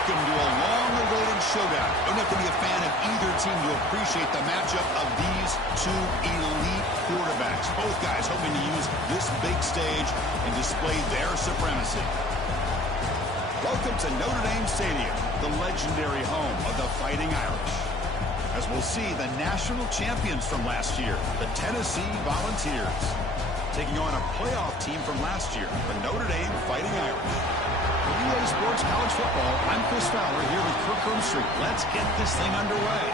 Welcome to a long-awaited showdown. You don't have to be a fan of either team to appreciate the matchup of these two elite quarterbacks. Both guys hoping to use this big stage and display their supremacy. Welcome to Notre Dame Stadium, the legendary home of the Fighting Irish. As we'll see the national champions from last year, the Tennessee Volunteers, taking on a playoff team from last year, the Notre Dame Fighting Irish. For EA Sports College Football, I'm Chris Fowler here with Kirk Herbstreit. Let's get this thing underway.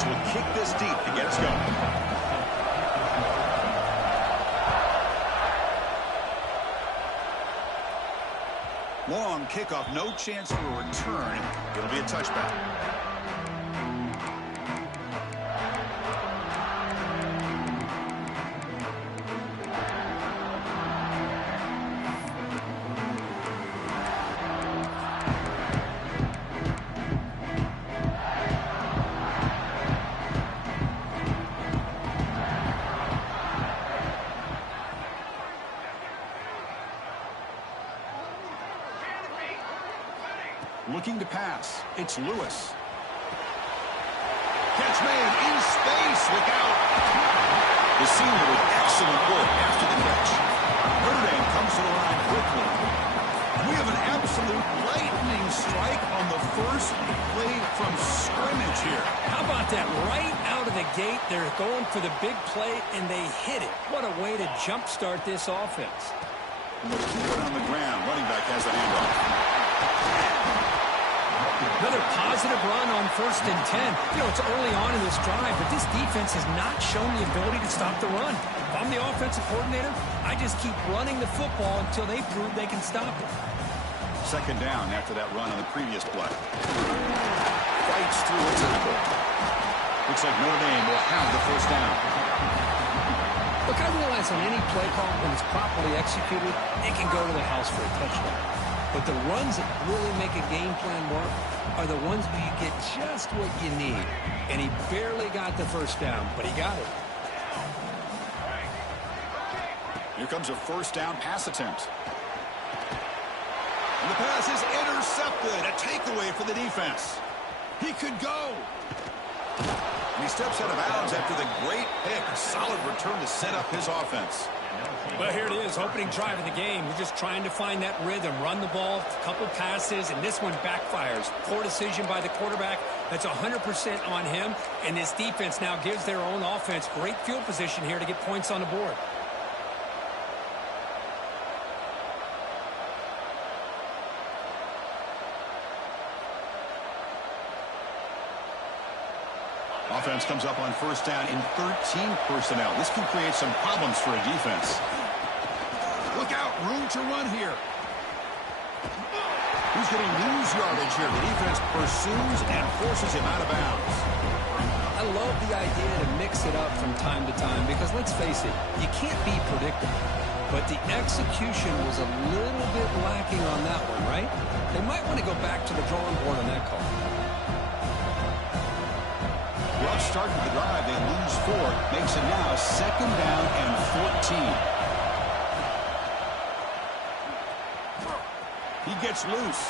Will kick this deep to get us going. Long kickoff, no chance for a return. It'll be a touchback. Looking to pass. It's Lewis. Catch made in space. Look out. The senior with excellent work after the catch. Notre Dame comes to the line quickly. We have an absolute lightning strike on the first play from scrimmage here. How about that? Right out of the gate, they're going for the big play, and they hit it. What a way to jumpstart this offense. Keep it on the ground. Running back has the handoff. Another positive run on 1st and 10. You know, it's early on in this drive, but this defense has not shown the ability to stop the run. If I'm the offensive coordinator, I just keep running the football until they prove they can stop it. Second down after that run on the previous play. Fights through a tackle. Looks like Notre Dame will have the first down. Look, I realize on any play call, when it's properly executed, it can go to the house for a touchdown. But the runs that really make a game plan work are the ones where you get just what you need. And he barely got the first down, but he got it. Here comes a first down pass attempt. And the pass is intercepted. A takeaway for the defense. He could go. And he steps out of bounds after the great pick. A solid return to set up his offense. Well, here it is, opening drive of the game. You're just trying to find that rhythm, run the ball, a couple passes, and this one backfires. Poor decision by the quarterback. That's 100% on him, and this defense now gives their own offense great field position here to get points on the board. Offense comes up on first down in 13 personnel. This can create some problems for a defense. Look out, room to run here. He's going to lose yardage here. The defense pursues and forces him out of bounds. I love the idea to mix it up from time to time because, let's face it, you can't be predictable. But the execution was a little bit lacking on that one, right? They might want to go back to the drawing board on that call. Rough start to the drive. They lose 4. Makes it now 2nd down and 14. He gets loose.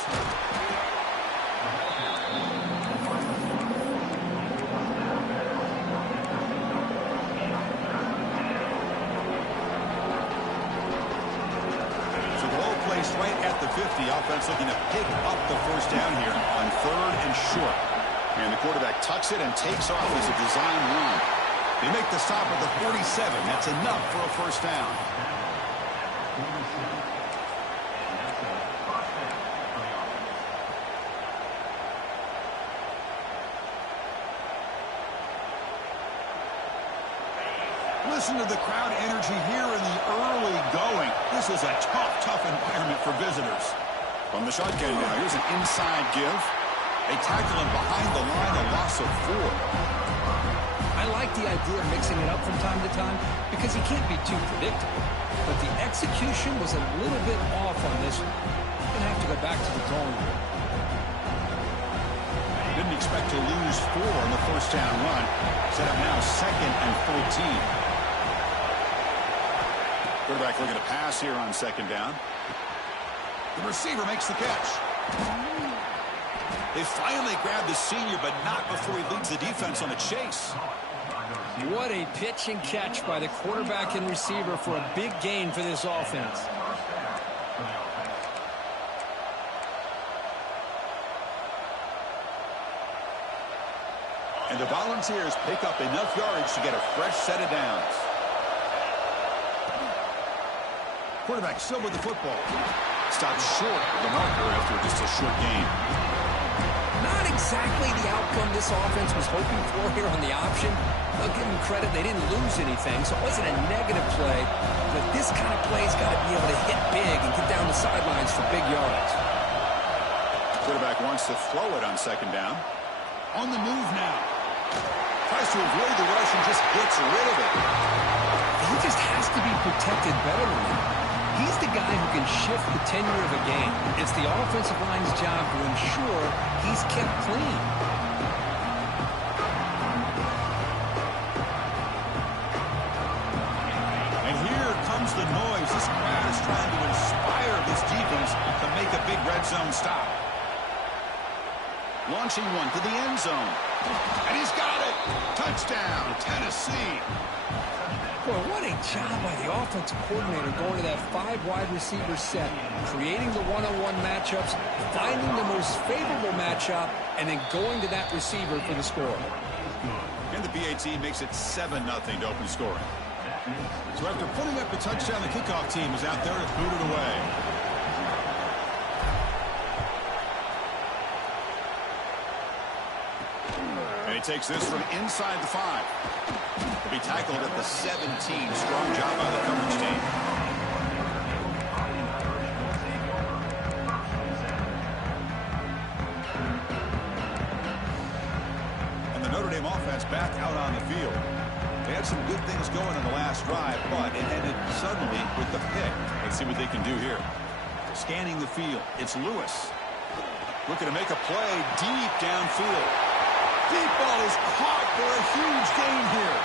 So the ball placed right at the 50. Offense looking to pick up the first down here on 3rd and short. And the quarterback tucks it and takes off as a design run. They make the stop at the 47. That's enough for a first down. Listen to the crowd energy here in the early going. This is a tough environment for visitors. From the shotgun now, here's an inside give. They tackle him behind the line, a loss of 4. I like the idea of mixing it up from time to time because he can't be too predictable. But the execution was a little bit off on this one. Going to have to go back to the drawing board. Didn't expect to lose 4 on the first down run. Set up now 2nd and 14. Quarterback looking to pass here on 2nd down. The receiver makes the catch. They finally grabbed the senior, but not before he leads the defense on a chase. What a pitch and catch by the quarterback and receiver for a big gain for this offense. And the Volunteers pick up enough yardage to get a fresh set of downs. Quarterback still with the football. Stops short of the marker after just a short gain. Not exactly the outcome this offense was hoping for here on the option. I'll give them credit, they didn't lose anything, so it wasn't a negative play. But this kind of play's got to be able to hit big and get down the sidelines for big yards. Quarterback wants to throw it on 2nd down. On the move now. Tries to avoid the rush and just gets rid of it. He just has to be protected better than that. He's the guy who can shift the tenure of a game. It's the offensive line's job to ensure he's kept clean. And here comes the noise. This crowd is trying to inspire this defense to make a big red zone stop. Launching one to the end zone. And he's got it. Touchdown, Tennessee. Boy, what a job by the offensive coordinator going to that 5 wide receiver set, creating the one-on-one matchups, finding the most favorable matchup, and then going to that receiver for the score. And the BAT makes it 7-0 to open scoring. So after putting up the touchdown, the kickoff team is out there to boot it away. And he takes this from inside the 5. He'll be tackled at the 17. Strong job by the coverage team. And the Notre Dame offense back out on the field. They had some good things going in the last drive, but it ended suddenly with the pick. Let's see what they can do here. Scanning the field. It's Lewis. Looking to make a play deep downfield. Deep ball is caught for a huge gain here.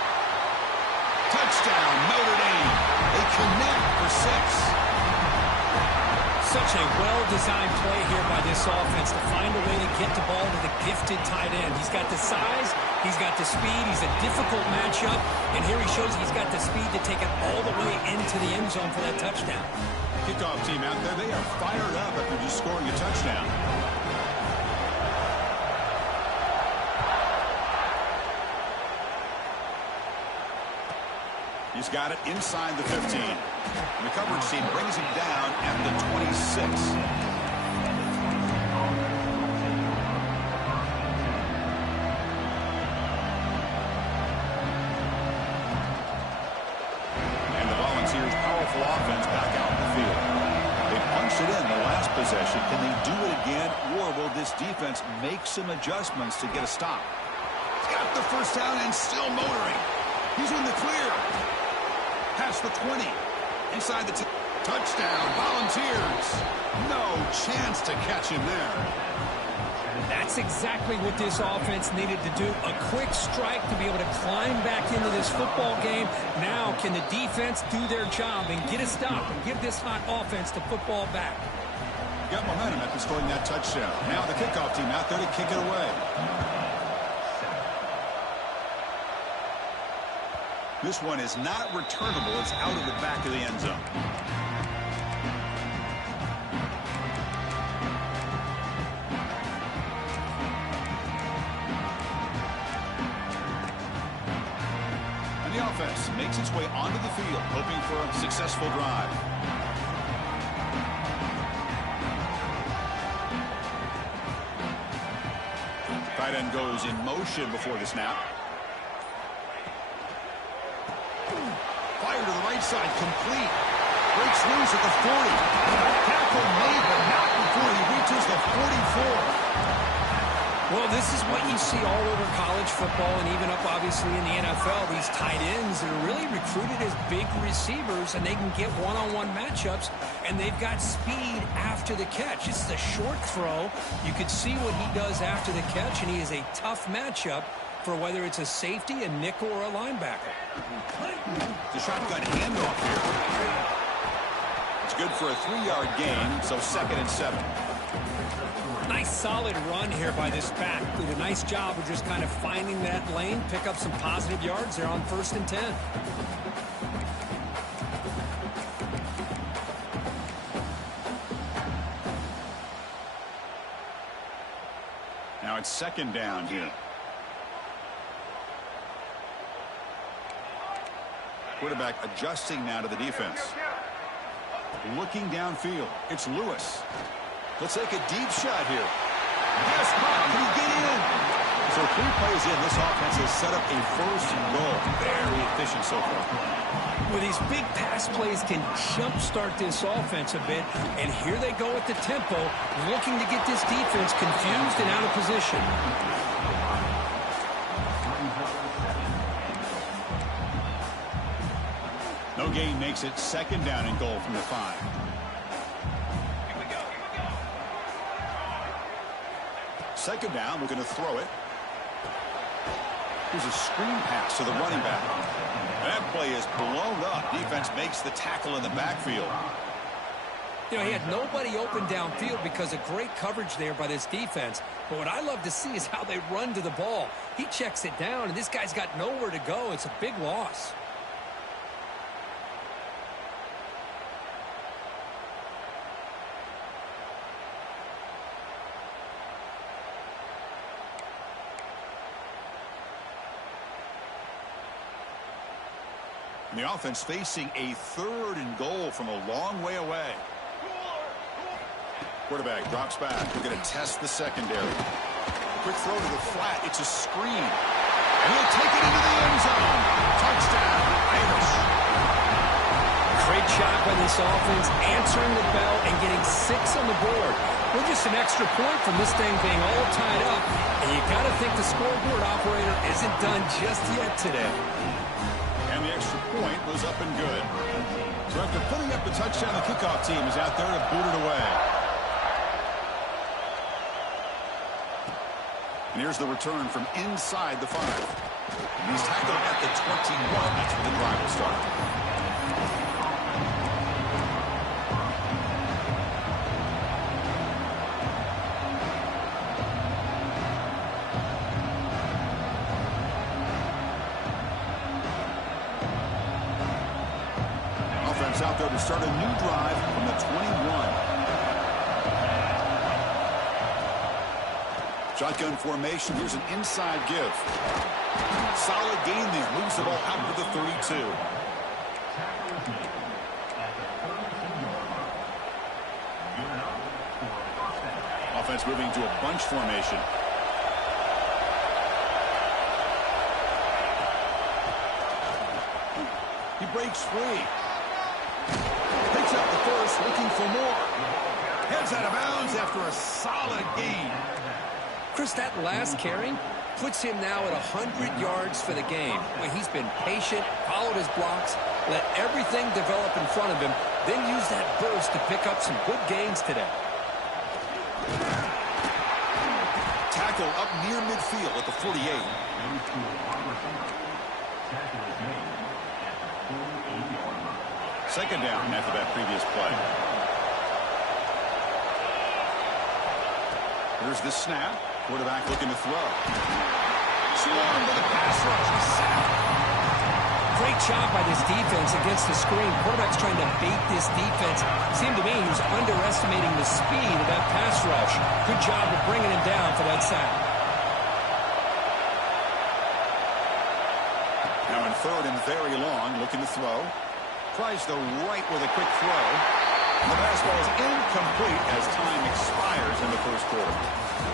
Touchdown, Notre Dame. They connect for 6. Such a well-designed play here by this offense to find a way to get the ball to the gifted tight end. He's got the size, he's got the speed, he's a difficult matchup, and here he shows he's got the speed to take it all the way into the end zone for that touchdown. Kickoff team out there, they are fired up after just scoring a touchdown. He's got it inside the 15. And the coverage team brings him down at the 26. And the Volunteers' powerful offense back out in the field. They punched it in the last possession. Can they do it again, or will this defense make some adjustments to get a stop? He's got the first down and still motoring. He's in the clear. Past the 20. Inside the touchdown. Volunteers. No chance to catch him there. That's exactly what this offense needed to do. A quick strike to be able to climb back into this football game. Now can the defense do their job and get a stop and give this hot offense the football back? Got momentum after scoring that touchdown. Now the kickoff team out there to kick it away. This one is not returnable. It's out of the back of the end zone. And the offense makes its way onto the field, hoping for a successful drive. Tight end goes in motion before the snap. Fire to the right side, complete. Breaks loose at the 40. Tackle made, but not before he reaches the 44. Well, this is what you see all over college football and even up, obviously, in the NFL. These tight ends that are really recruited as big receivers, and they can get one-on-one matchups, and they've got speed after the catch. This is a short throw. You could see what he does after the catch, and he is a tough matchup for whether it's a safety, a nickel, or a linebacker. The shotgun handoff here. It's good for a 3-yard gain, so 2nd and 7. Nice solid run here by this back. Did a nice job of just kind of finding that lane, pick up some positive yards there on 1st and 10. Now it's 2nd down here. Quarterback adjusting now to the defense. Looking downfield. It's Lewis. Let's take a deep shot here. Yes, can he get in? So 3 plays in, this offense has set up a 1st and goal. Very efficient so far. Well, these big pass plays can jumpstart this offense a bit, and here they go at the tempo, looking to get this defense confused and out of position. No gain makes it 2nd down and goal from the 5. Second down, we're going to throw it. Here's a screen pass to the running back. That play is blown up. Defense makes the tackle in the backfield. You know, he had nobody open downfield because of great coverage there by this defense. But what I love to see is how they run to the ball. He checks it down, and this guy's got nowhere to go. It's a big loss. And the offense facing a 3rd and goal from a long way away. Quarterback drops back. We're going to test the secondary. Quick throw to the flat. It's a screen. And he'll take it into the end zone. Touchdown, Irish. Great job by this offense, answering the bell and getting 6 on the board. We're just an extra point from this thing being all tied up. And you got to think the scoreboard operator isn't done just yet today. And the extra point was up and good. So after putting up the touchdown, the kickoff team is out there to boot it away. And here's the return from inside the 5. He's tackled at the 21. That's where the drive will start. Out there to start a new drive from the 21. Shotgun formation. Here's an inside give. Solid gain there. Moves the ball out to the 32. Offense moving to a bunch formation. He breaks free. Picks up the first, looking for more. Heads out of bounds after a solid gain. Chris, that last carry puts him now at 100 yards for the game. Well, he's been patient, followed his blocks, let everything develop in front of him, then use that burst to pick up some good gains today. Tackle up near midfield at the 48. Second down after that previous play. Here's the snap. Quarterback looking to throw. Swarmed with a pass rush. He's sacked. Great job by this defense against the screen. Quarterback's trying to bait this defense. Seemed to me he was underestimating the speed of that pass rush. Good job of bringing him down for that sack. Now in 3rd and very long, looking to throw. Tries the right with a quick throw. And the pass ball is incomplete as time expires in the first quarter.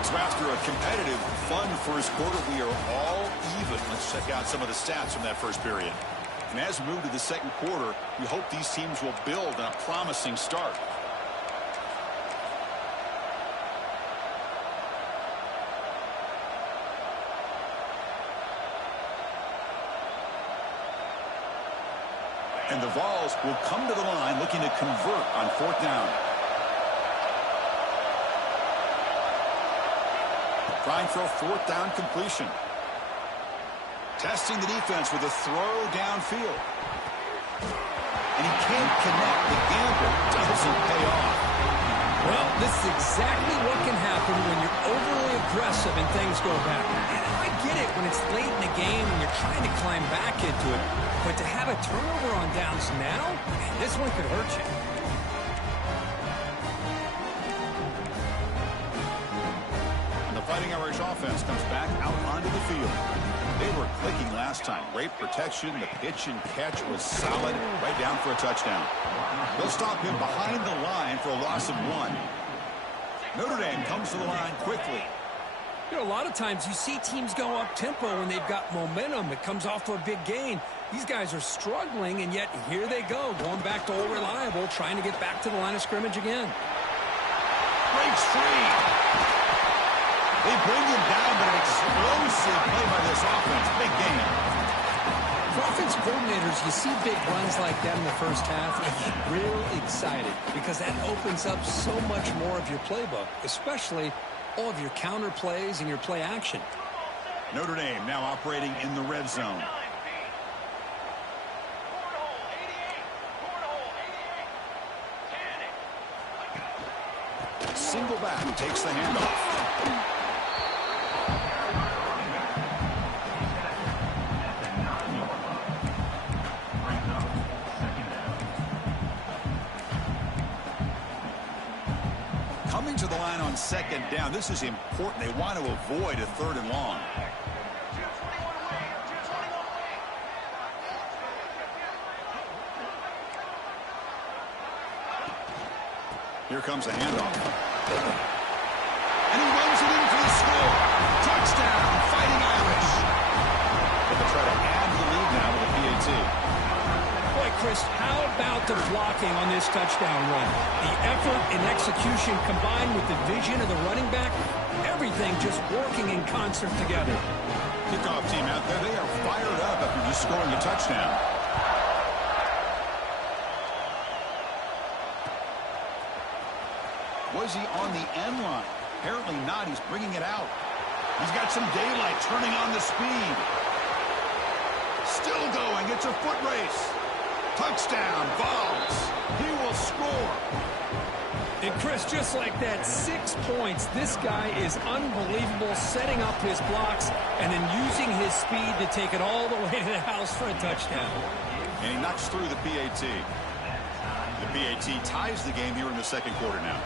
So after a competitive, fun first quarter, we are all even. Let's check out some of the stats from that first period. And as we move to the second quarter, we hope these teams will build on a promising start. And the Vols will come to the line looking to convert on 4th down. Trying for a 4th down completion. Testing the defense with a throw downfield. And he can't connect. The gamble doesn't pay off. Well, this is exactly what can happen when you're overly aggressive and things go back. And I get it when it's late in the game and you're trying to climb back into it. But to have a turnover on downs now, this one could hurt you. And the Fighting Irish offense comes back out onto the field. They were clicking last time. Great protection. The pitch and catch was solid. Right down for a touchdown. They'll stop him behind the line for a loss of 1. Notre Dame comes to the line quickly. You know, a lot of times you see teams go up-tempo when they've got momentum. It comes off for a big gain. These guys are struggling, and yet here they go, going back to old reliable, trying to get back to the line of scrimmage again. Breaks free. They bring him down, but an explosive play by this offense. Big game. For offense coordinators, you see big runs like that in the first half, and you're real excited because that opens up so much more of your playbook, especially all of your counter plays and your play action. Notre Dame now operating in the red zone. Single back takes the handoff. Coming to the line on 2nd down. This is important. They want to avoid a 3rd and long. Here comes the handoff. And he runs it in for the score. Touchdown, Fighting Irish. They can try to add the lead now with a PAT. Boy, Chris, how about the blocking on this touchdown run? The effort and execution combined with the vision of the running back, everything just working in concert together. Kickoff team out there, they are fired up after just scoring a touchdown. Was he on the end line? Apparently not. He's bringing it out. He's got some daylight, turning on the speed. Still going. It's a foot race. Touchdown, Vols. He will score. And Chris, just like that, 6 points. This guy is unbelievable, setting up his blocks and then using his speed to take it all the way to the house for a touchdown. And he knocks through the PAT. The PAT ties the game here in the 2nd quarter now.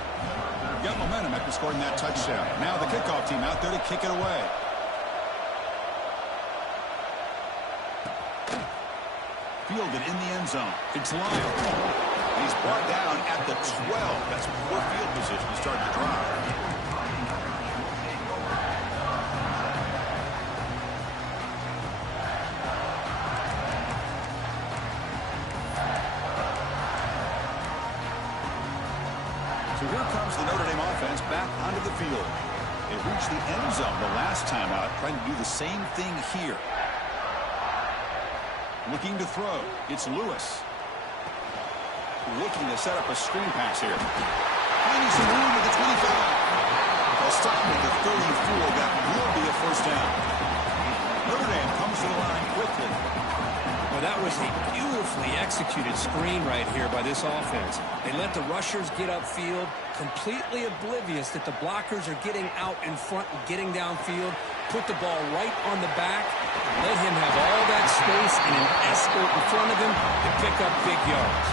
Got momentum after scoring that touchdown. Now the kickoff team out there to kick it away. Fielded in the end zone. It's Lyle. He's brought down at the 12. That's poor field position to start the drive. So here comes the Notre Dame offense back onto the field. They reached the end zone the last time out, trying to do the same thing here. Looking to throw. It's Lewis. Looking to set up a screen pass here. Finding some room at the 25. They'll stop at the 34. That will be a 1st down. Notre Dame comes to the line quickly. Well, that was a beautifully executed screen right here by this offense. They let the rushers get upfield, completely oblivious that the blockers are getting out in front and getting downfield, put the ball right on the back, let him have all that space and an escort in front of him to pick up big yards.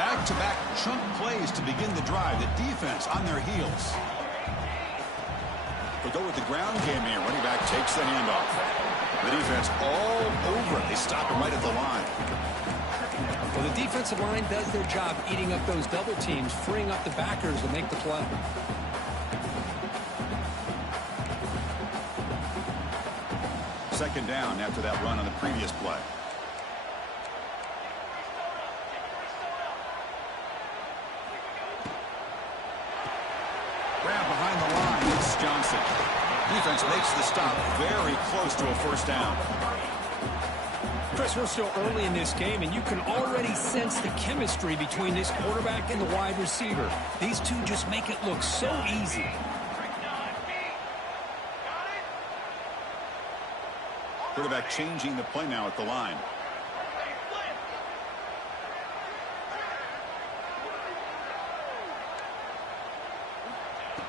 Back-to-back chunk plays to begin the drive. The defense on their heels. They go with the ground game here. Running back takes the handoff. The defense all over it. They stop him right at the line. Well, the defensive line does their job eating up those double teams, freeing up the backers to make the play. Second down after that run on the previous play. Grab behind the line. It's Johnson. Defense makes the stop very close to a first down. Chris, we're still early in this game, and you can already sense the chemistry between this quarterback and the wide receiver. These two just make it look so easy. Quarterback changing the play now at the line.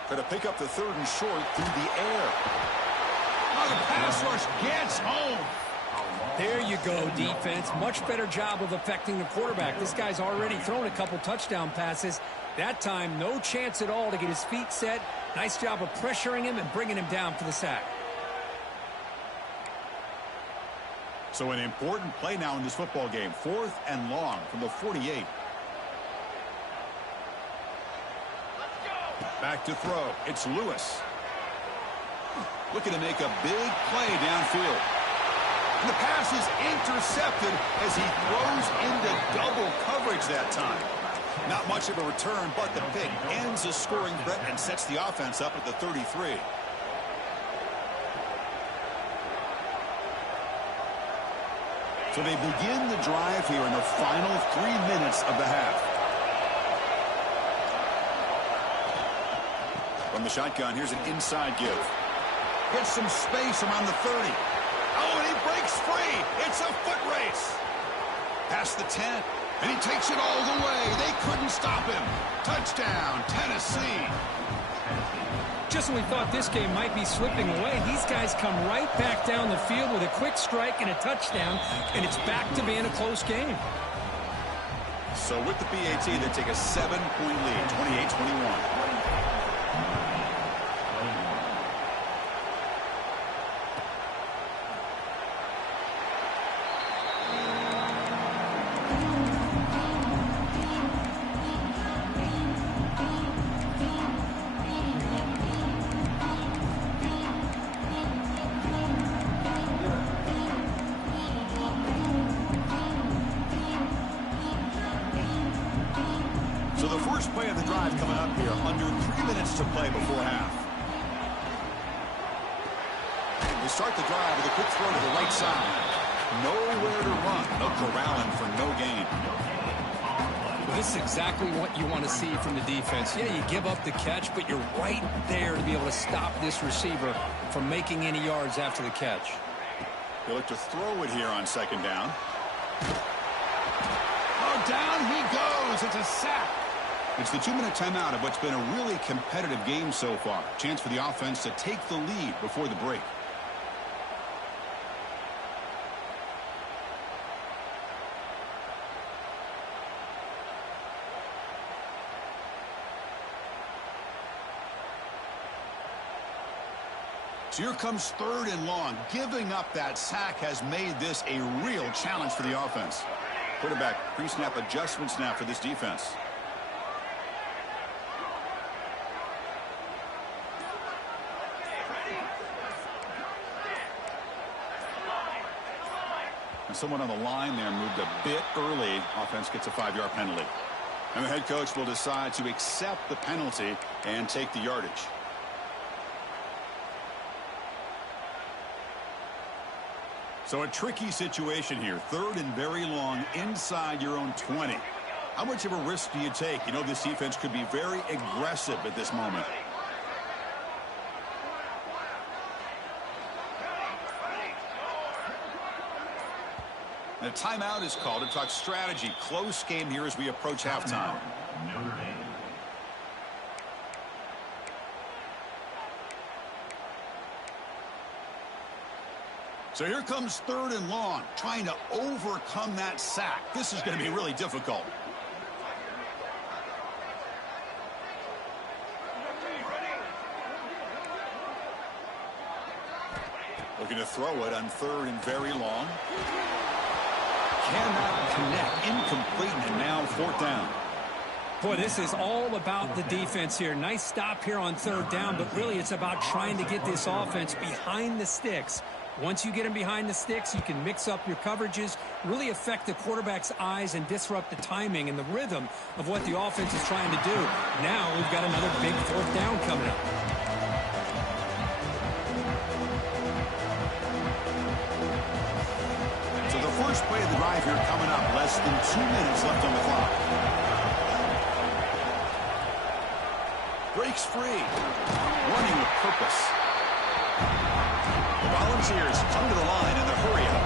Going to pick up the 3rd and short through the air. Oh, the pass rush gets home. There you go, defense. Much better job of affecting the quarterback. This guy's already thrown a couple touchdown passes. That time, no chance at all to get his feet set. Nice job of pressuring him and bringing him down for the sack. So an important play now in this football game. 4th and long from the 48. Back to throw. It's Lewis. Looking to make a big play downfield. And the pass is intercepted as he throws into double coverage that time. Not much of a return, but the pick ends the scoring threat and sets the offense up at the 33. So they begin the drive here in the final 3 minutes of the half. From the shotgun, here's an inside give. Gets some space around the 30. Oh, and he breaks free. It's a foot race. Past the 10, and he takes it all the way. They couldn't stop him. Touchdown, Tennessee. Just when we thought this game might be slipping away, these guys come right back down the field with a quick strike and a touchdown, and it's back to being a close game. So with the PAT, they take a 7-point lead, 28-21. So the first play of the drive coming up here, under 3 minutes to play before half. They start the drive with a quick throw to the right side. Nowhere to run. No corralling for no gain. Well, this is exactly what you want to see from the defense. Yeah, you give up the catch, but you're right there to be able to stop this receiver from making any yards after the catch. They look to throw it here on 2nd down. Oh, down he goes. It's a sack. It's the 2-minute timeout of what's been a really competitive game so far. Chance for the offense to take the lead before the break. So here comes 3rd and long. Giving up that sack has made this a real challenge for the offense. Quarterback pre-snap adjustments now for this defense. And someone on the line there moved a bit early. Offense gets a 5-yard penalty. And the head coach will decide to accept the penalty and take the yardage. So a tricky situation here. 3rd and very long inside your own 20. How much of a risk do you take? You know, this defense could be very aggressive at this moment. And a timeout is called to talk strategy. Close game here as we approach halftime. So here comes 3rd and long, trying to overcome that sack. This is going to be really difficult. Looking to throw it on 3rd and very long. Cannot connect. Incomplete, and now 4th down. Boy, this is all about the defense here. Nice stop here on 3rd down, but really it's about trying to get this offense behind the sticks. Once you get them behind the sticks, you can mix up your coverages, really affect the quarterback's eyes and disrupt the timing and the rhythm of what the offense is trying to do. Now we've got another big 4th down coming up. first play of the drive here coming up. Less than 2 minutes left on the clock. Breaks free. Running with purpose. The Volunteers come to the line in the hurry up.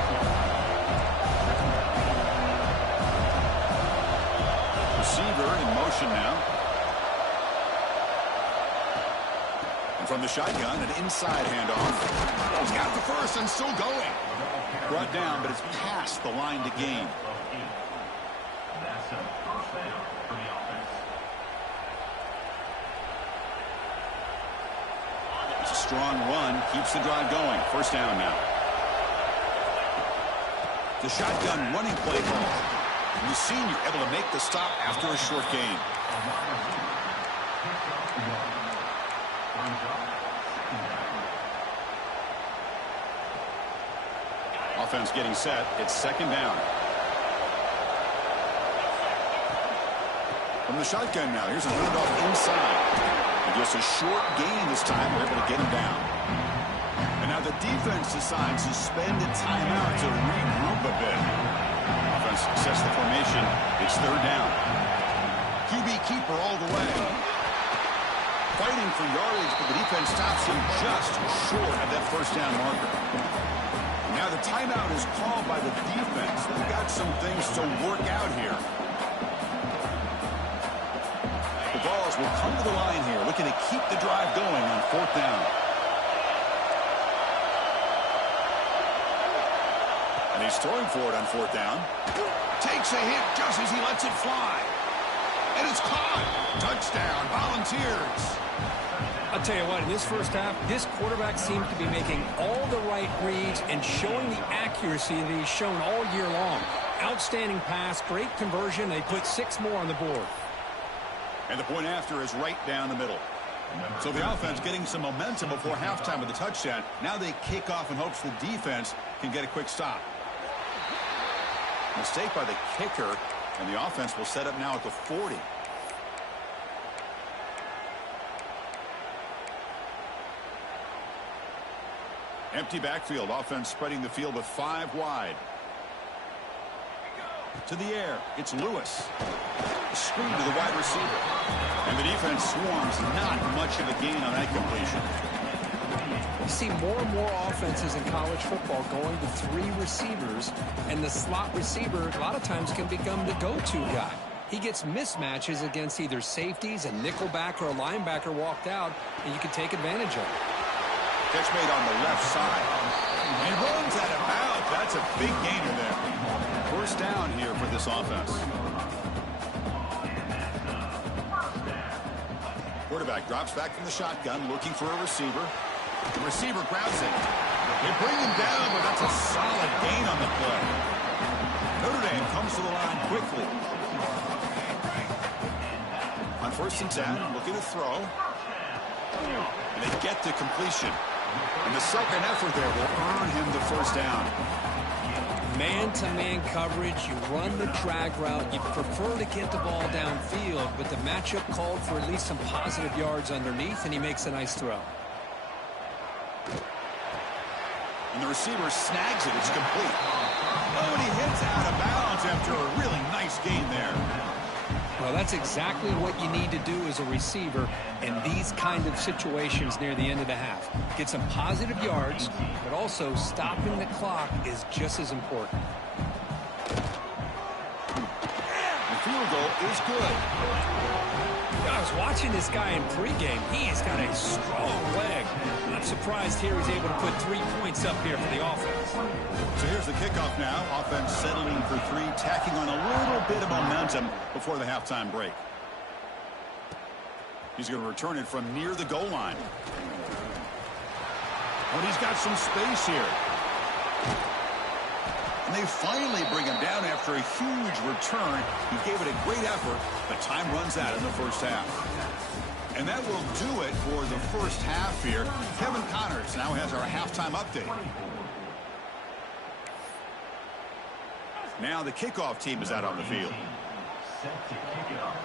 Receiver in motion now. And from the shotgun, an inside handoff. He's got the first and still going. Brought down, but it's past the line to gain. That's a first down for the offense. It's a strong run. Keeps the drive going. First down now. The shotgun running play call. And the senior able to make the stop after a short gain. Offense getting set. It's second down. From the shotgun now. Here's a handoff inside. And just a short gain this time. We're able to get him down. And now the defense decides to spend a timeout to regroup a bit. Offense sets the formation. It's third down. QB keeper all the way. Fighting for yardage, but the defense stops him just short of that first down marker. Now the timeout is called by the defense. They've got some things to work out here. The Vols will come to the line here, looking to keep the drive going on fourth down. And he's throwing for it on fourth down. Takes a hit just as he lets it fly. And it's caught. Touchdown, Volunteers. I'll tell you what, in this first half, this quarterback seems to be making all the right reads and showing the accuracy that he's shown all year long. Outstanding pass, great conversion. They put 6 more on the board. And the point after is right down the middle. So the offense getting some momentum before halftime with the touchdown. Now they kick off in hopes the defense can get a quick stop. Mistake by the kicker, and the offense will set up now at the 40. Empty backfield. Offense spreading the field with 5 wide. To the air. It's Lewis. Screen to the wide receiver. And the defense swarms. Not much of a gain on that completion. You see more and more offenses in college football going to 3 receivers, and the slot receiver a lot of times can become the go-to guy. He gets mismatches against either safeties, a nickelback, or a linebacker walked out, and you can take advantage of it. Catch made on the left side. And runs out of bounds. That's a big gainer there. First down here for this offense. Quarterback drops back from the shotgun, looking for a receiver. The receiver grabs it. They bring him down, but that's a solid gain on the play. Notre Dame comes to the line quickly. On first and 10, looking to throw. And they get to completion. And the second effort there will earn him the first down. Man-to-man coverage, you run the drag route, you prefer to get the ball downfield, but the matchup called for at least some positive yards underneath, and he makes a nice throw. And the receiver snags it. It's complete. Oh, and he hits out of bounds after a really nice gain there. Well, that's exactly what you need to do as a receiver in these kind of situations near the end of the half. Get some positive yards, but also stopping the clock is just as important. The field goal is good. I was watching this guy in pregame. He has got a strong leg. I'm surprised here he's able to put 3 points up here for the offense. So here's the kickoff now. Offense settling for 3, tacking on a little bit of momentum before the halftime break. He's going to return it from near the goal line. But he's got some space here. And they finally bring him down after a huge return. He gave it a great effort, but time runs out in the first half. And that will do it for the first half here. Kevin Connors now has our halftime update. Now the kickoff team is out on the field. Set to kick it off.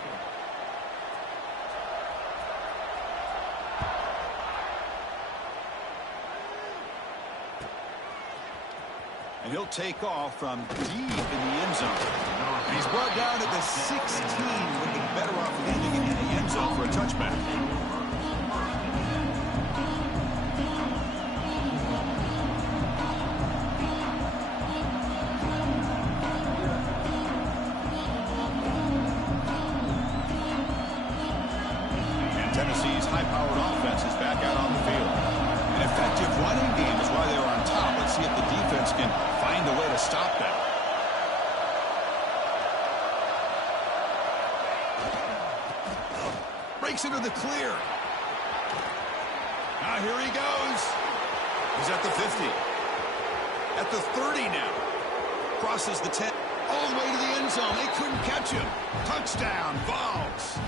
And he'll take off from deep in the end zone. And he's brought down at the 16. Would have been better off leaving it in the end zone for a touchback. And Tennessee's high-powered offense is back out on the field. An effective running game is why they were on top. Let's see if the defense can find a way to stop that. Breaks into the clear. Now here he goes. He's at the 50. At the 30 now. Crosses the 10. All the way to the end zone. They couldn't catch him. Touchdown, Vols.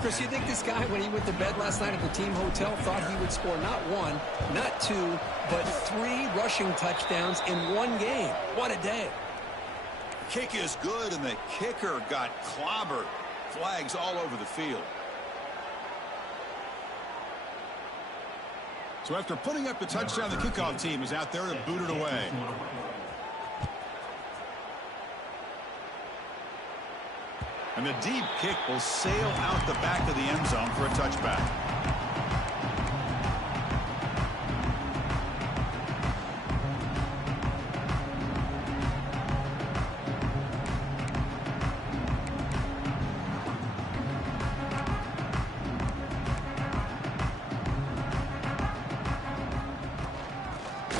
Chris, you think this guy, when he went to bed last night at the team hotel, thought he would score not one, not two, but 3 rushing touchdowns in one game? What a day. Kick is good, and the kicker got clobbered. Flags all over the field. So after putting up the touchdown, the kickoff team is out there to boot it away. And the deep kick will sail out the back of the end zone for a touchback.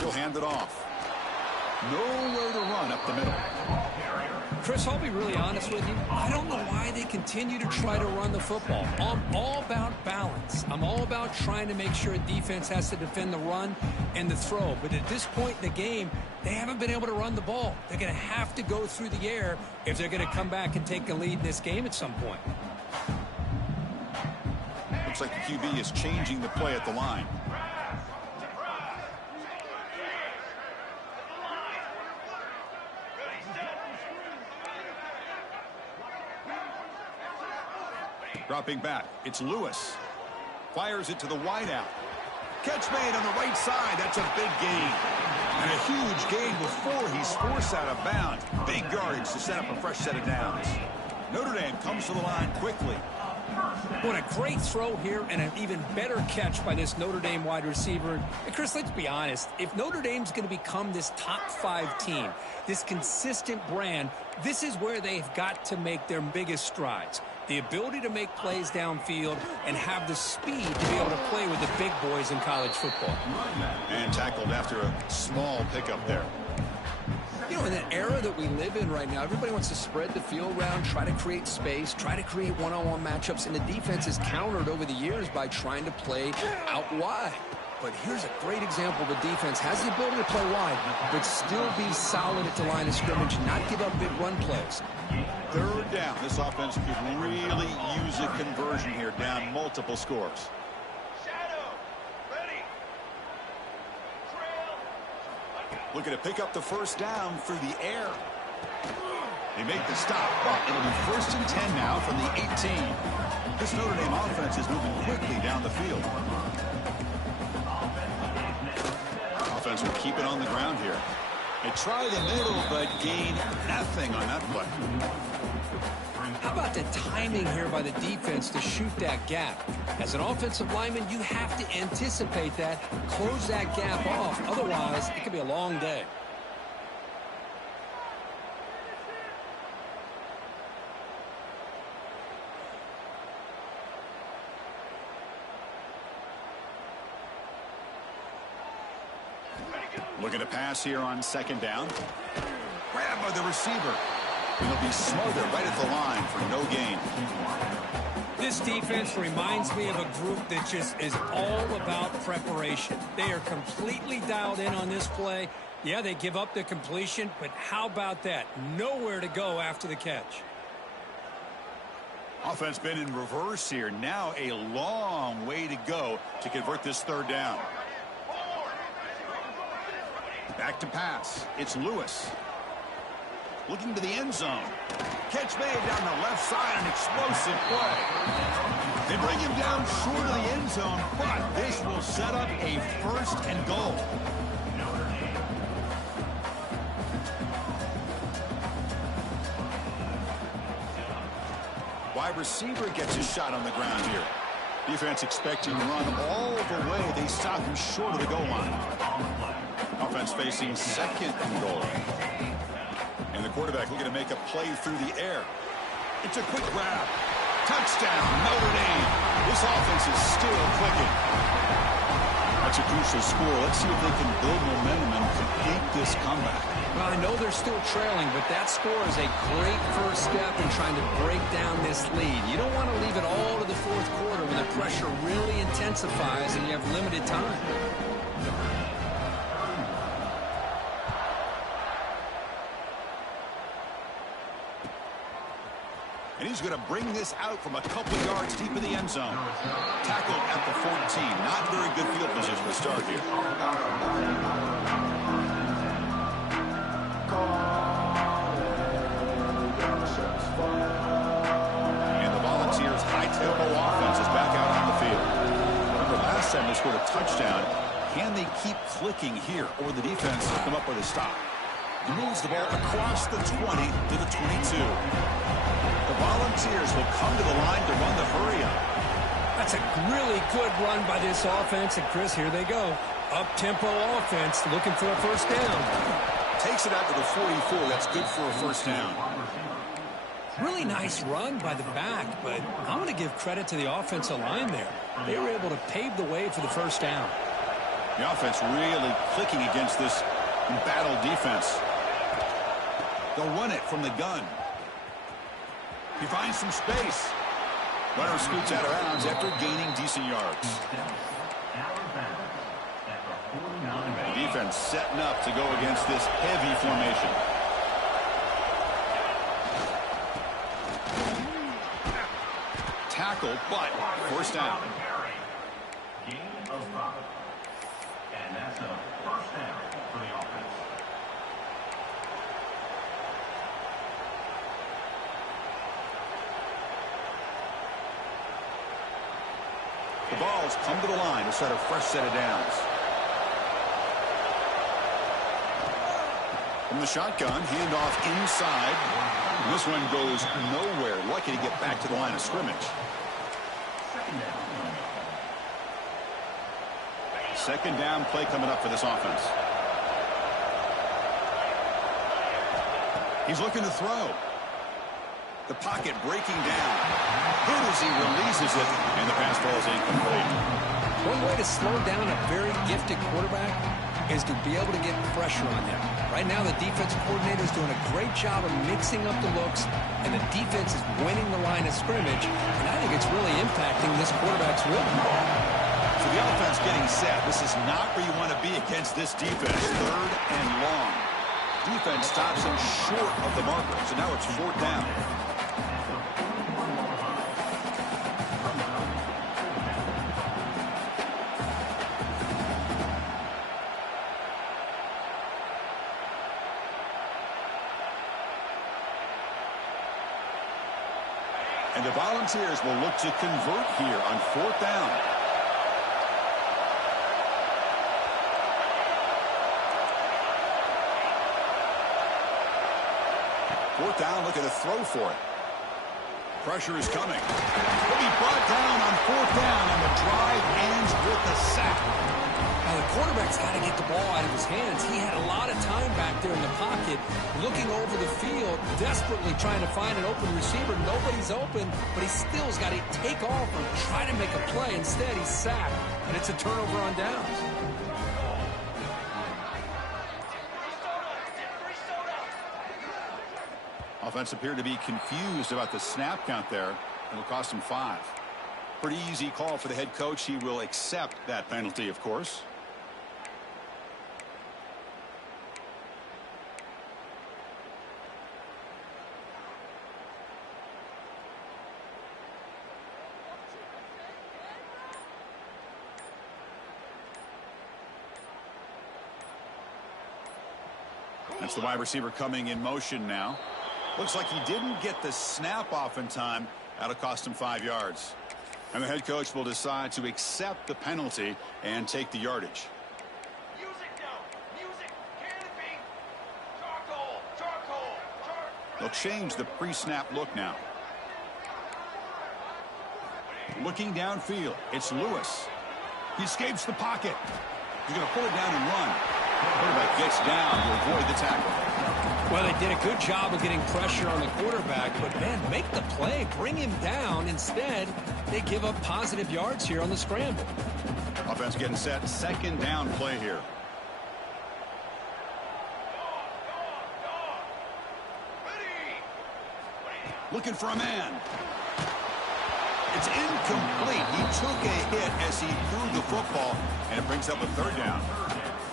He'll hand it off. Nowhere to run up the middle. Chris, I'll be really honest with you. I don't know why they continue to try to run the football. I'm all about balance. I'm all about trying to make sure a defense has to defend the run and the throw. But at this point in the game, they haven't been able to run the ball. They're going to have to go through the air if they're going to come back and take a lead in this game at some point. Looks like the QB is changing the play at the line. Dropping back, it's Lewis. Fires it to the wideout. Catch made on the right side. That's a big gain. And a huge gain before he's forced out of bounds. Big yardage to set up a fresh set of downs. Notre Dame comes to the line quickly. What a great throw here and an even better catch by this Notre Dame wide receiver. And Chris, let's be honest. If Notre Dame's going to become this top 5 team, this consistent brand, this is where they've got to make their biggest strides. The ability to make plays downfield and have the speed to be able to play with the big boys in college football. And tackled after a small pickup there. You know, in an era that we live in right now, everybody wants to spread the field around, try to create space, try to create one-on-one matchups, and the defense is countered over the years by trying to play out wide. But here's a great example. The defense has the ability to play wide, but still be solid at the line of scrimmage, not give up big run plays. Third down. This offense could really use a conversion here, down multiple scores. Looking to pick up the first down through the air. They make the stop, but it'll be 1st and 10 now from the 18. This Notre Dame offense is moving quickly down the field. Offense will keep it on the ground here. They try the middle, but gain nothing on that play. How about the timing here by the defense to shoot that gap? As an offensive lineman, you have to anticipate that, close that gap off. Otherwise, it could be a long day. Looking to pass here on 2nd down. Grabbed by the receiver. And he'll be smothered right at the line for no gain. This defense reminds me of a group that just is all about preparation. They are completely dialed in on this play. Yeah, they give up the completion, but how about that? Nowhere to go after the catch. Offense been in reverse here. Now a long way to go to convert this 3rd down. Back to pass. It's Lewis. Looking to the end zone. Catch made down the left side. An explosive play. They bring him down short of the end zone, but this will set up a 1st and goal. wide receiver gets his shot on the ground here. Defense expecting to run all the way. They stop him short of the goal line. Offense facing second and goal. And the quarterback looking to make a play through the air. It's a quick grab. Touchdown, Notre Dame. This offense is still clicking. That's a crucial score. Let's see if they can build momentum and complete this comeback. Well, I know they're still trailing, but that score is a great first step in trying to break down this lead. You don't want to leave it all to the fourth quarter when the pressure really intensifies and you have limited time. And he's going to bring this out from a couple yards deep in the end zone. Tackled at the 14. Not very good field position to start here. And the Volunteers' high-tempo offense is back out on the field. Remember, last time they scored a touchdown. Can they keep clicking here, or will the defense come up with a stop? He moves the ball across the 20 to the 22. The Volunteers will come to the line to run the hurry-up. That's a really good run by this offense. And, Chris, here they go. Up-tempo offense looking for a first down. Takes it out to the 44. That's good for a first down. Really nice run by the back, but I'm going to give credit to the offensive line there. They were able to pave the way for the first down. The offense really clicking against this embattled defense. They'll run it from the gun. He finds some space. Runner scoots out of bounds after gaining decent yards. The defense setting up to go against this heavy formation. Tackled, but first down. Gain of 5. And that's a first down for the offense. The balls come to the line to start a fresh set of downs. From the shotgun, handoff inside. And this one goes nowhere. Lucky to get back to the line of scrimmage. Second down play coming up for this offense. He's looking to throw. The pocket breaking down. Good as he releases it, and the pass falls incomplete. One way to slow down a very gifted quarterback is to be able to get pressure on him. Right now, the defensive coordinator is doing a great job of mixing up the looks, and the defense is winning the line of scrimmage, and I think it's really impacting this quarterback's rhythm. So the offense getting set. This is not where you want to be against this defense. Third and long. Defense stops him short of the marker, so now it's fourth down. And the Volunteers will look to convert here on fourth down. Fourth down, look at the throw for it. Pressure is coming. He'll be brought down on fourth down, and the drive ends with a sack. Now, the quarterback's got to get the ball out of his hands. He had a lot of time back there in the pocket, looking over the field, desperately trying to find an open receiver. Nobody's open, but he still's got to take off or try to make a play. Instead, he's sacked, and it's a turnover on downs. Offense appeared to be confused about the snap count there. It'll cost him 5. Pretty easy call for the head coach. He will accept that penalty, of course. That's the wide receiver coming in motion now. Looks like he didn't get the snap off in time. That'll cost him 5 yards. And the head coach will decide to accept the penalty and take the yardage. Music now. Music. Canopy. Charcoal. Charcoal. They'll change the pre-snap look now. Looking downfield, it's Lewis. He escapes the pocket. He's going to pull it down and run. Quarterback gets down to avoid the tackle. Well, they did a good job of getting pressure on the quarterback, but, man, make the play, bring him down. Instead, they give up positive yards here on the scramble. Offense getting set. Second down play here. Looking for a man. It's incomplete. He took a hit as he threw the football, and it brings up a third down.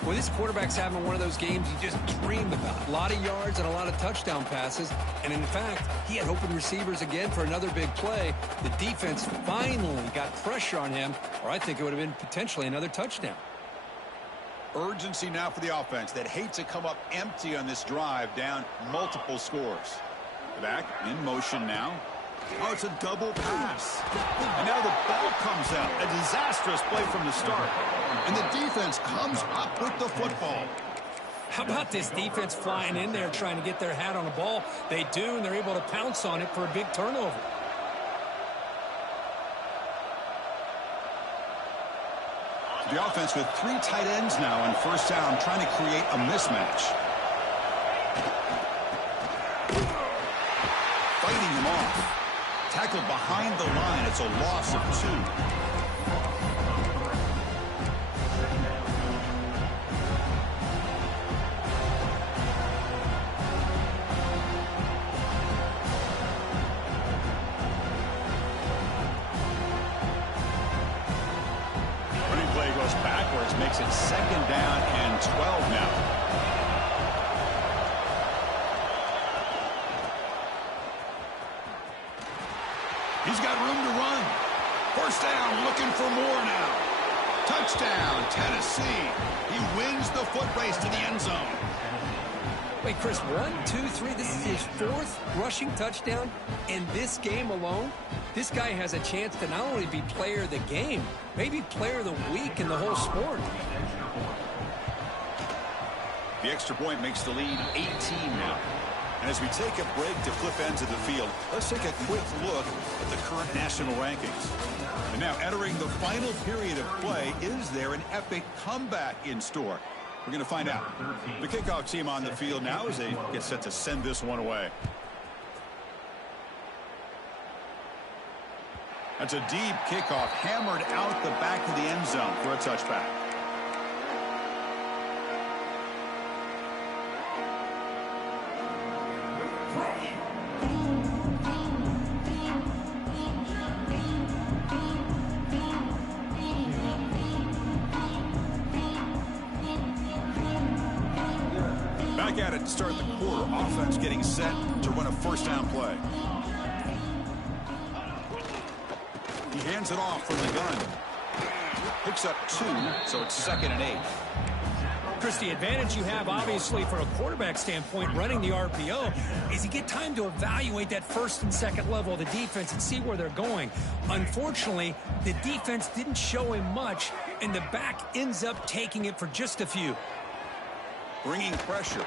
Well, this quarterback's having one of those games you just dreamed about. A lot of yards and a lot of touchdown passes. And, in fact, he had open receivers again for another big play. The defense finally got pressure on him, or I think it would have been potentially another touchdown. Urgency now for the offense that hates to come up empty on this drive, down multiple scores. Back in motion now. Oh, it's a double pass. And now the ball comes out. A disastrous play from the start. And the defense comes up with the football. How about this defense flying in there trying to get their hat on the ball? They do, and they're able to pounce on it for a big turnover. The offense with 3 tight ends now on first down, trying to create a mismatch. Fighting him off. Tackled behind the line. It's a loss of 2. Running play goes backwards, makes it second down and 12 now. He's got room to run. First down, looking for more now. Touchdown, Tennessee. He wins the foot race to the end zone. Wait, Chris, 1, 2, 3. This is his 4th rushing touchdown in this game alone. This guy has a chance to not only be player of the game, maybe player of the week in the whole sport. The extra point makes the lead 18 now. And as we take a break to flip ends of the field, let's take a quick look at the current national rankings. And now entering the final period of play, is there an epic comeback in store? We're going to find out. The kickoff team on the field now as they get set to send this one away. That's a deep kickoff, hammered out the back of the end zone for a touchback. Back at it to start the quarter. Offense getting set to run a first down play. He hands it off from the gun. Picks up 2, so it's 2nd and 8. Chris, the advantage you have, obviously, from a quarterback standpoint, running the RPO, is you get time to evaluate that first and second level of the defense and see where they're going. Unfortunately, the defense didn't show him much, and the back ends up taking it for just a few. Bringing pressure.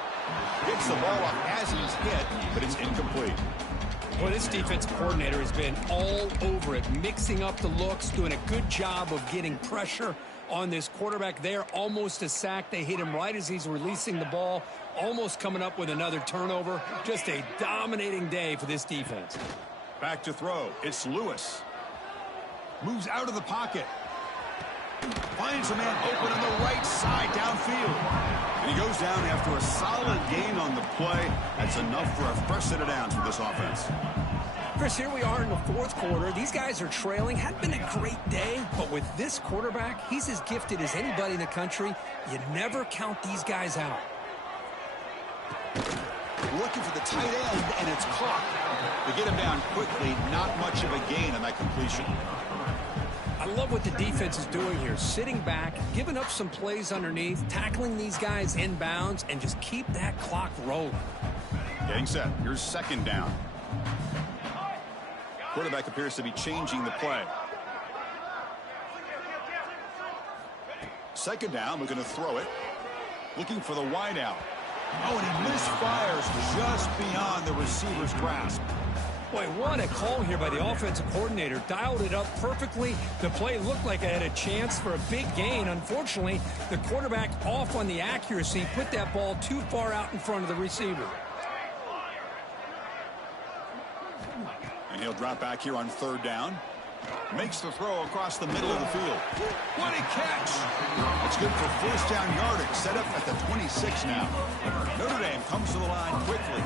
Gets the ball up as he's hit, but it's incomplete. Boy, this defensive coordinator has been all over it, mixing up the looks, doing a good job of getting pressure on this quarterback there. Almost a sack. They hit him right as he's releasing the ball, almost coming up with another turnover. Just a dominating day for this defense. Back to throw. It's Lewis. Moves out of the pocket. Finds a man open on the right side downfield. And he goes down after a solid gain on the play. That's enough for a fresh set of downs for this offense. Chris, here we are in the 4th quarter. These guys are trailing. Hadn't been a great day, but with this quarterback, he's as gifted as anybody in the country. You never count these guys out. Looking for the tight end, and it's caught. They get him down quickly. Not much of a gain on that completion. I love what the defense is doing here. Sitting back, giving up some plays underneath, tackling these guys inbounds, and just keep that clock rolling. Getting set. Here's 2nd down. Quarterback appears to be changing the play. 2nd down, looking to throw it. Looking for the wideout. Oh, and he misfires just beyond the receiver's grasp. Boy, what a call here by the offensive coordinator. Dialed it up perfectly. The play looked like it had a chance for a big gain. Unfortunately, the quarterback off on the accuracy, put that ball too far out in front of the receiver. And he'll drop back here on 3rd down. Makes the throw across the middle of the field. What a catch! That's good for 1st down yardage. Set up at the 26 now. Notre Dame comes to the line quickly.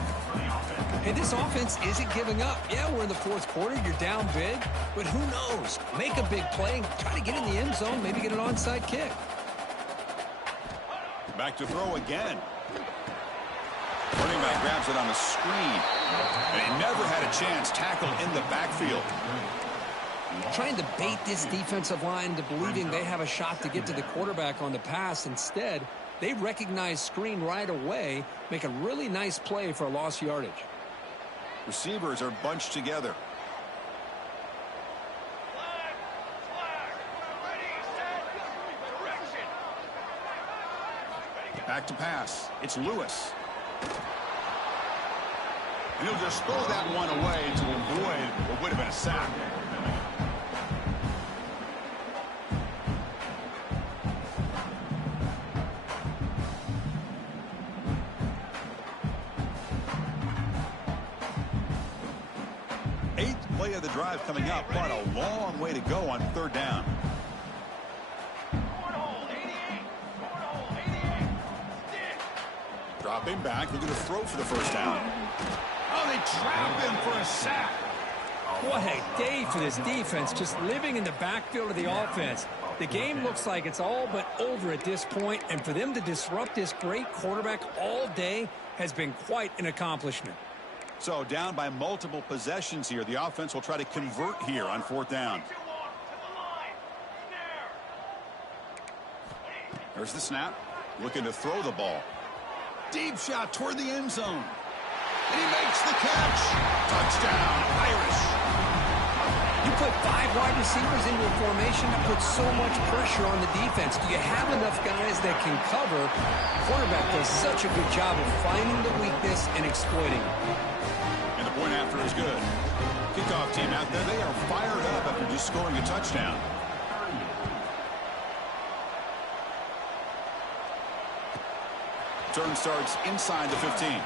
And this offense isn't giving up. Yeah, we're in the 4th quarter. You're down big. But who knows? Make a big play. Try to get in the end zone. Maybe get an onside kick. Back to throw again. Running back grabs it on the screen. And he never had a chance. Tackled in the backfield. Trying to bait this defensive line to believing they have a shot to get to the quarterback on the pass. Instead, they recognize screen right away, make a really nice play for a lost yardage. Receivers are bunched together. Back to pass. It's Lewis. And he'll just throw that one away to avoid what would have been a sack. Play of the drive coming up, but a long way to go on 3rd down. Dropping back, they're going to throw for the 1st down. Oh, they trap him for a sack. What a day for this defense, just living in the backfield of the offense. The game looks like it's all but over at this point, and for them to disrupt this great quarterback all day has been quite an accomplishment. So down by multiple possessions here. The offense will try to convert here on 4th down. There's the snap. Looking to throw the ball. Deep shot toward the end zone. And he makes the catch. Touchdown, Irish. You put 5 wide receivers into a formation that puts so much pressure on the defense. Do you have enough guys that can cover? Quarterback does such a good job of finding the weakness and exploiting it. And the point after is good. Kickoff team out there, they are fired up after just scoring a touchdown. Turn starts inside the 15.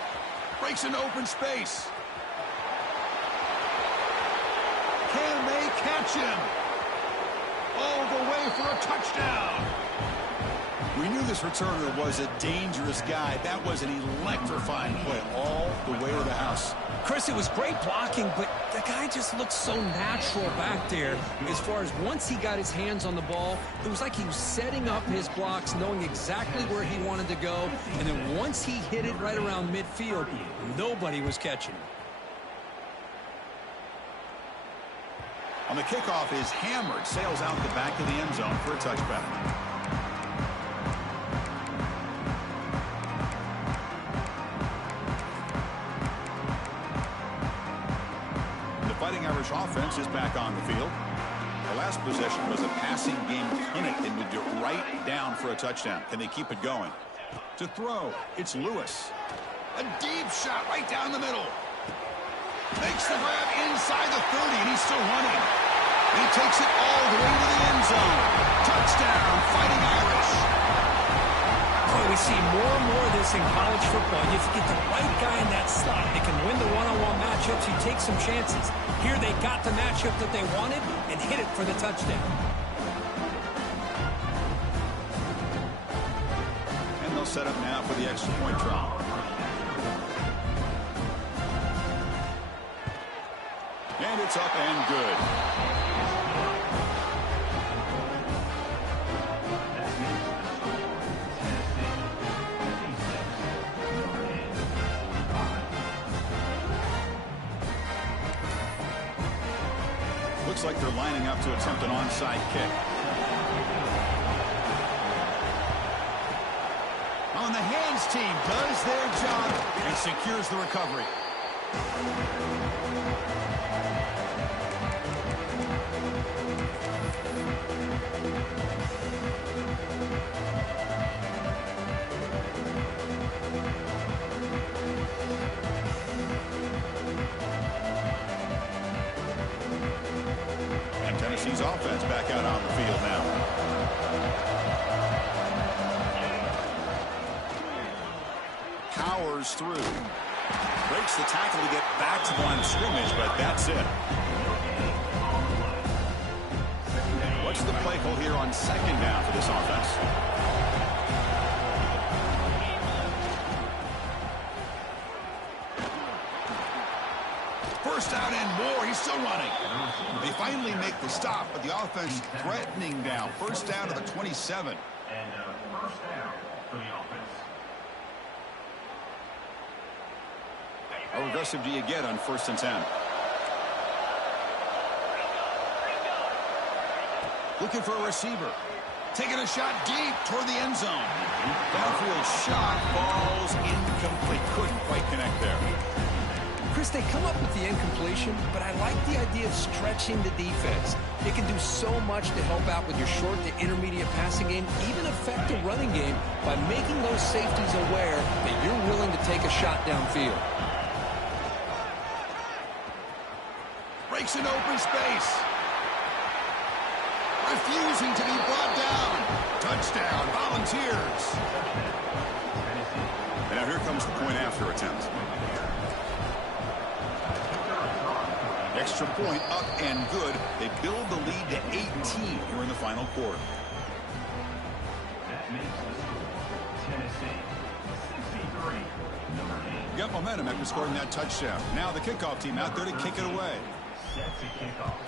Breaks into open space. Can they catch him? All the way for a touchdown. We knew this returner was a dangerous guy. That was an electrifying play all the way to the house. Chris, it was great blocking, but the guy just looked so natural back there. As far as once he got his hands on the ball, it was like he was setting up his blocks, knowing exactly where he wanted to go. And then once he hit it right around midfield, nobody was catching him. On the kickoff is hammered, sails out the back of the end zone for a touchback. Fighting Irish offense is back on the field. The last possession was a passing game clinic. They moved it right down for a touchdown. Can they keep it going? To throw, it's Lewis. A deep shot right down the middle. Makes the grab inside the 30, and he's still running. He takes it all the way to the end zone. Touchdown, Fighting Irish. Boy, we see more and more of this in college football. If you get the right guy in that slot, they can win the one-on-one matchups. You take some chances. Here they got the matchup that they wanted and hit it for the touchdown. And they'll set up now for the extra point try. And it's up and good. Looks like they're lining up to attempt an onside kick. On the hands team does their job and secures the recovery. offense back out on the field now. Powers through. Breaks the tackle to get back to the line of scrimmage, but that's it. What's the play call here on second down for this offense? First down and more. He's still running. They finally make the stop, but the offense threatening down. First down to the 27. And first down for the offense. How aggressive do you get on 1st and 10? Looking for a receiver. Taking a shot deep toward the end zone. Downfield shot falls incomplete. Couldn't quite connect there. Chris, they come up with the incompletion, but I like the idea of stretching the defense. It can do so much to help out with your short to intermediate passing game, even affect the running game by making those safeties aware that you're willing to take a shot downfield. Breaks an open space. Refusing to be brought down. Touchdown, Volunteers. And now here comes the point after attempt. Extra point up and good. They build the lead to 18 here in the final quarter. That makes the score Tennessee 63, number 8. Got momentum after scoring that touchdown. Now the kickoff team out there to kick it away. Set to kick off.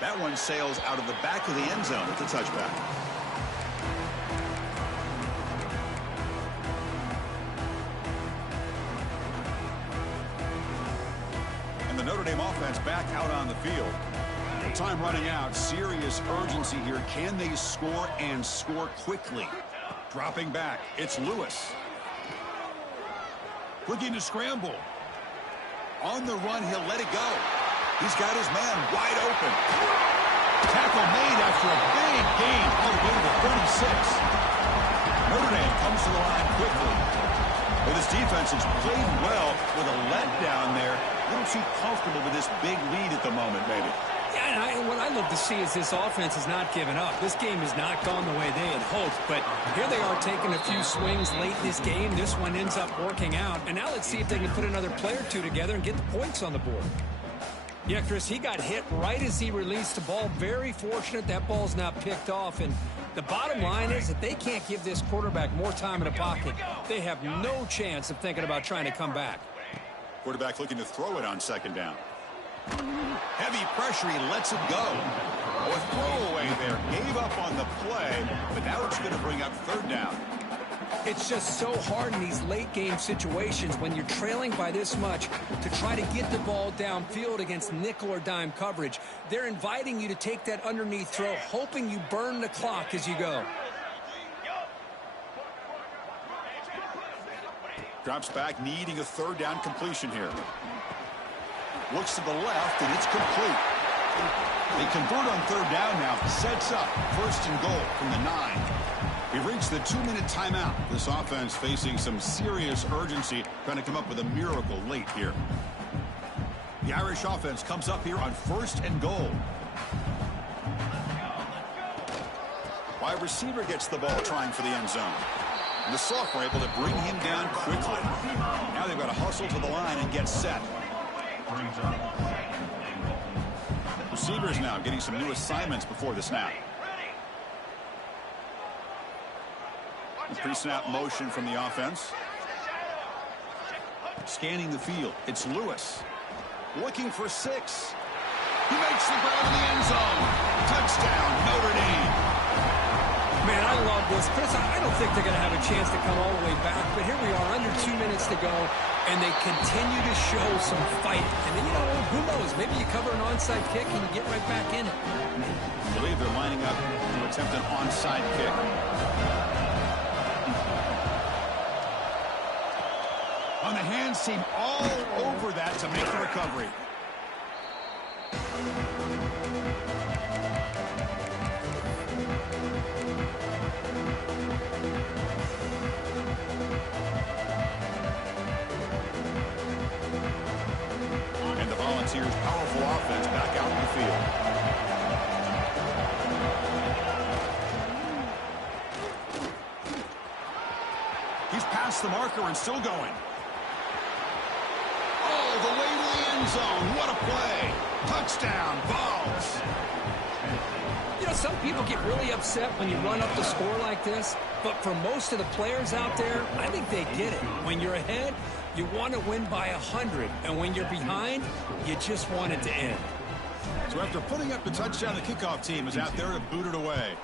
That one sails out of the back of the end zone. It's a touchback. And the Notre Dame offense back out on the field. Time running out. Serious urgency here. Can they score and score quickly? Dropping back. It's Lewis. Looking to scramble. On the run, he'll let it go. He's got his man wide open. Tackle made after a big gain all the way to the 36. Notre Dame comes to the line quickly. But this defense has played well with a letdown there. A little too comfortable with this big lead at the moment, maybe. Yeah, and what I love to see is this offense has not given up. This game has not gone the way they had hoped, but here they are taking a few swings late in this game. This one ends up working out, and now let's see if they can put another play or two together and get the points on the board. Yeah, Chris, he got hit right as he released the ball. Very fortunate that ball's not picked off, and the bottom line is that they can't give this quarterback more time in the pocket. They have no chance of thinking about trying to come back. Quarterback looking to throw it on second down. Heavy pressure, he lets it go. Oh, a throwaway there. Gave up on the play, but now it's going to bring up third down. It's just so hard in these late game situations when you're trailing by this much to try to get the ball downfield against nickel or dime coverage. They're inviting you to take that underneath throw, hoping you burn the clock as you go. Drops back, needing a third down completion here. Looks to the left, and it's complete. They convert on third down now. Sets up first and goal from the 9. We reached the 2-minute timeout. This offense facing some serious urgency, trying to come up with a miracle late here. The Irish offense comes up here on first and goal. Wide receiver gets the ball trying for the end zone. And the sophomore able to bring him down quickly. Now they've got to hustle to the line and get set. Receivers now getting some new assignments before the snap. Pre-snap motion from the offense. Scanning the field. It's Lewis. Looking for 6. He makes the grab in the end zone. Touchdown, Notre Dame. Man, I love this. Chris, I don't think they're going to have a chance to come all the way back, but here we are, under 2 minutes to go, and they continue to show some fight. And then, who knows? Maybe you cover an onside kick and you get right back in it. I believe they're lining up to attempt an onside kick. On the hands team, all over that to make the recovery. here's powerful offense back out in the field. He's past the marker and still going. Oh, the way to the end zone. What a play. Touchdown, Vols. You know, some people get really upset when you run up the score like this, but for most of the players out there, I think they get it. When you're ahead, you want to win by 100, and when you're behind, you just want it to end. So after putting up the touchdown, the kickoff team is out there to boot it away.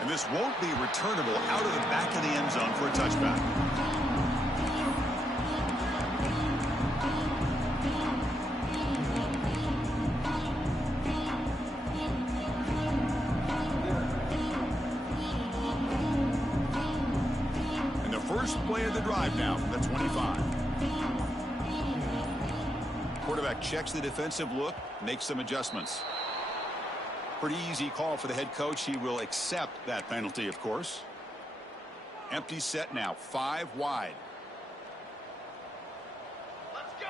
And this won't be returnable out of the back of the end zone for a touchback. And the first play of the drive now from the 25. Quarterback checks the defensive look, makes some adjustments. Pretty easy call for the head coach. He will accept that penalty, of course. Empty set now, 5 wide. Let's go.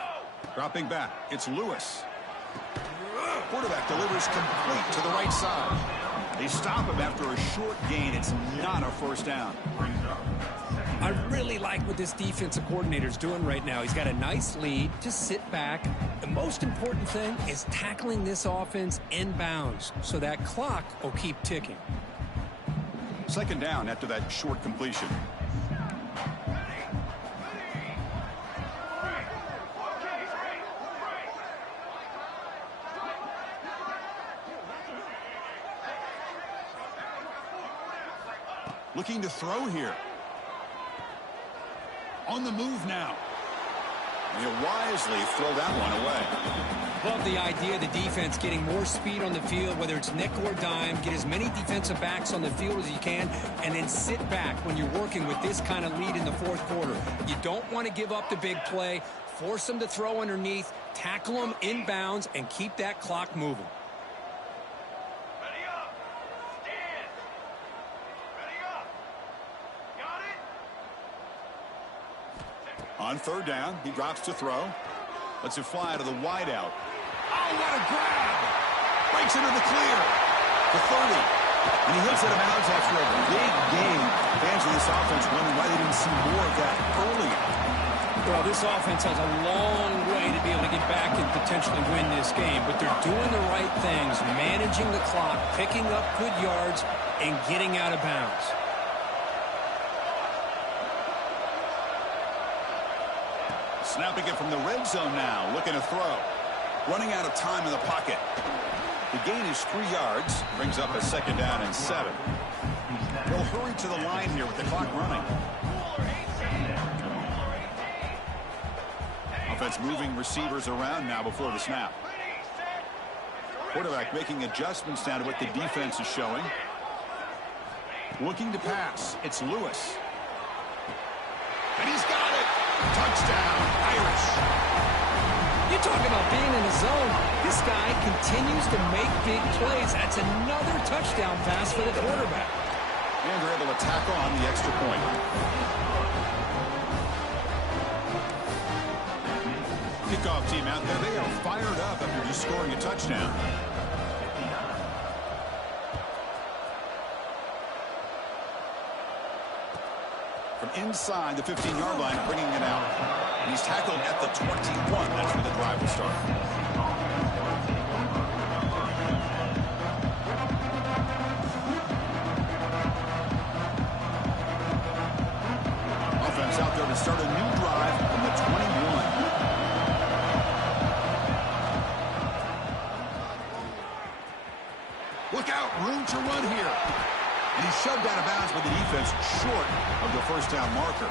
Dropping back, it's Lewis. Quarterback delivers complete to the right side. They stop him after a short gain. It's not a first down. I really like what this defensive coordinator is doing right now. He's got a nice lead. Just sit back. The most important thing is tackling this offense inbounds so that clock will keep ticking. Second down after that short completion. Looking to throw here. On the move now. And he'll wisely throw that one away. Love the idea of the defense getting more speed on the field, whether it's nickel or dime, get as many defensive backs on the field as you can, and then sit back when you're working with this kind of lead in the fourth quarter. You don't want to give up the big play, force them to throw underneath, tackle them inbounds, and keep that clock moving. Ready up. Stand. Ready up. Got it. On third down, he drops to throw. Lets it fly to the wideout. Oh, what a grab! Breaks into the clear. The 30. And he hits it out of bounds after a big game. Fans of this offense wondering why they didn't see more of that earlier. Well, this offense has a long way to be able to get back and potentially win this game, but they're doing the right things, managing the clock, picking up good yards, and getting out of bounds. Snapping it from the red zone now, looking to throw. Running out of time in the pocket. The gain is 3 yards, brings up a second down and 7. They'll hurry to the line here with the clock running. Offense moving receivers around now before the snap. Quarterback making adjustments now to what the defense is showing. Looking to pass, it's Lewis. And he's got it! Touchdown, Irish. You talk about being in the zone. This guy continues to make big plays. That's another touchdown pass for the quarterback. And they're able to tack on the extra point. Kickoff team out there, they are fired up after just scoring a touchdown. From inside the 15-yard line, bringing it out. And he's tackled at the 21. That's where the drive will start. Offense out there to start a new drive from the 21. Look out, room to run here. And he's shoved out of bounds by the defense short of the first down marker.